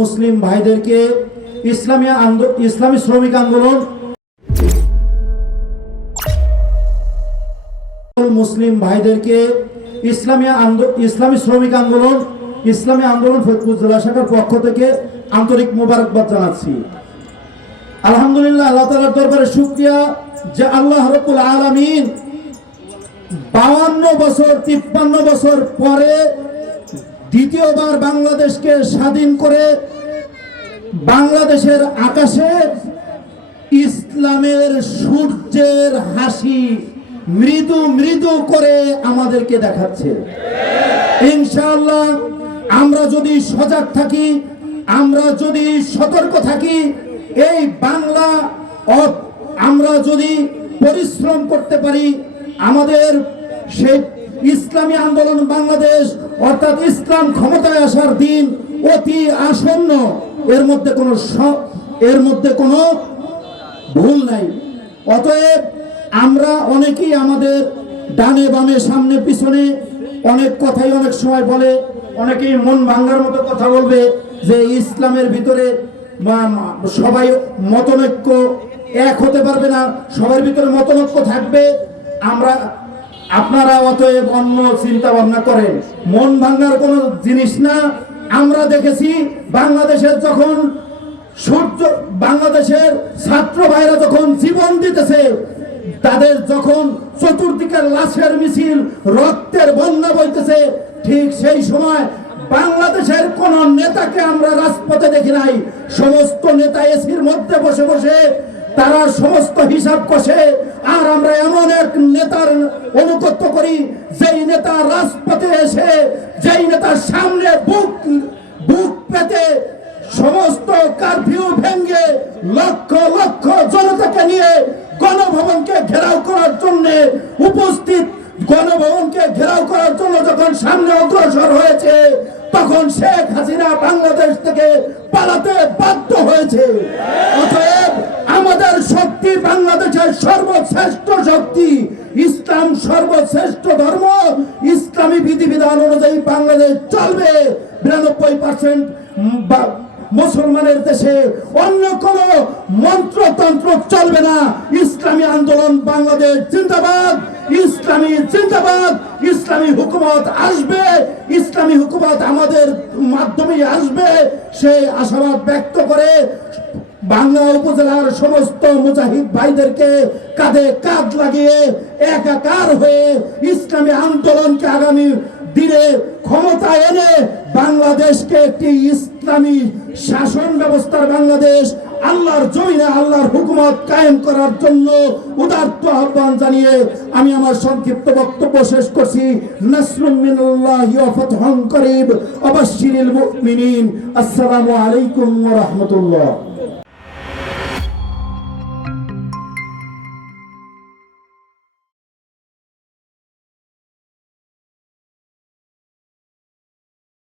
মুসলিম ভাইদেরকে ইসলামী ইসলামী শ্রমিক আন্দোলন মুসলিম ভাইদেরকে ইসলামী ইসলামী শ্রমিক আন্দোলন, ইসলামী আন্দোলন ফরিদপুর জেলা শাখার পক্ষ থেকে আন্তরিক মোবারকবাদ জানাচ্ছি। আলহামদুলিল্লাহ, আল্লাহ তালার দরবারে শুক্রিয়া যে আল্লাহ রব্বুল আলামিন বাউান্ন বছর, তিপ্পান্ন বছর পরে দ্বিতীয়বার বাংলাদেশকে স্বাধীন করে বাংলাদেশের আকাশে ইসলামের সূর্যের হাসি মৃদু মৃদু করে আমাদেরকে দেখাচ্ছে। ইনশাআল্লাহ আমরা যদি সজাগ থাকি, আমরা যদি সতর্ক থাকি, এই বাংলা আমরা যদি পরিশ্রম করতে পারি, আমাদের সেই ইসলামী আন্দোলন বাংলাদেশ অর্থাৎ ইসলাম ক্ষমতায় আসার দিন অতি আসন্ন। এর মধ্যে কোনো এর মধ্যে কোনো ভুল নাই। অতএব আমরা অনেকেই আমাদের ডানে বামে, সামনে পিছনে অনেক কথাই অনেক সময় বলে, অনেকেই মন ভাঙ্গার মতো কথা বলবে যে ইসলামের ভিতরে সবাই মতনৈক্য এক হতে পারবে না, সবার ভিতরে মতনৈক্য থাকবে। আমরা আপনারা অতএব অন্য চিন্তা ভাবনা করেন। মন ভাঙ্গার কোনো জিনিস না। আমরা দেখেছি, বাংলাদেশের যখন সূর্য, বাংলাদেশের ছাত্র ভাইরা যখন জীবন দিতেছে, তাদের যখন চতুর্দিকের লাশের মিছিল, রক্তের বন্যা বইতেছে, ঠিক সেই সময় বাংলাদেশের কোন নেতাকে আমরা রাজপথে দেখি নাই। সমস্ত নেতা এসির মধ্যে বসে বসে তারা সমস্ত হিসাব কষে আর আমরা এমন এক নেতার অনুগত্য করি, যেই নেতা রাজপথে এসে, যেই নেতার সামনে বুক বুক পেতে সমস্ত কারফিউ ভেঙ্গে লক্ষ লক্ষ জনতাকে নিয়ে গণভবনকে ঘেরাও করার জন্য উপস্থিত গণভবনকে ঘেরাও করার জন্য যখন সামনে অগ্রসর হয়েছে, তখন শেখ হাসিনা বাংলাদেশ থেকে পালাতে বাধ্য হয়েছে। সর্বশ্রেষ্ঠ শক্তি, ইসলাম সর্বশ্রেষ্ঠ ধর্ম, ইসলামী বিধিবিধান অনুযায়ী বাংলাদেশ চলবে। বিরানব্বই পার্সেন্ট মুসলমানের দেশে অন্য কোন মন্ত্রতন্ত্র চলবে না। ইসলামী আন্দোলন বাংলাদেশ জিন্দাবাদ, ইসলামী জিন্দাবাদ, ইসলামী হুকুমত আসবে, ইসলামী হুকুমত আমাদের মাধ্যমে আসবে। সেই আশাবাদ ব্যক্ত করে বাংলা উপজেলার সমস্ত মুজাহিদ ভাইদেরকে কাঁধে কাঁধ লাগিয়ে একাকার হয়ে ইসলামী আন্দোলনকে আগামী দিনে ক্ষমতা এনে বাংলাদেশকে একটি ইসলামী শাসন ব্যবস্থার বাংলাদেশ, আল্লাহর জমিনে আল্লাহর হুকুমত কায়েম করার জন্য উদার্ত আহ্বান জানিয়ে আমি আমার সংক্ষিপ্ত বক্তব্য শেষ করছি। নাসরুম মিনাল্লাহি ওয়া ফাতহুন করিব। আসসালামু আলাইকুম রাহমাতুল্লাহ।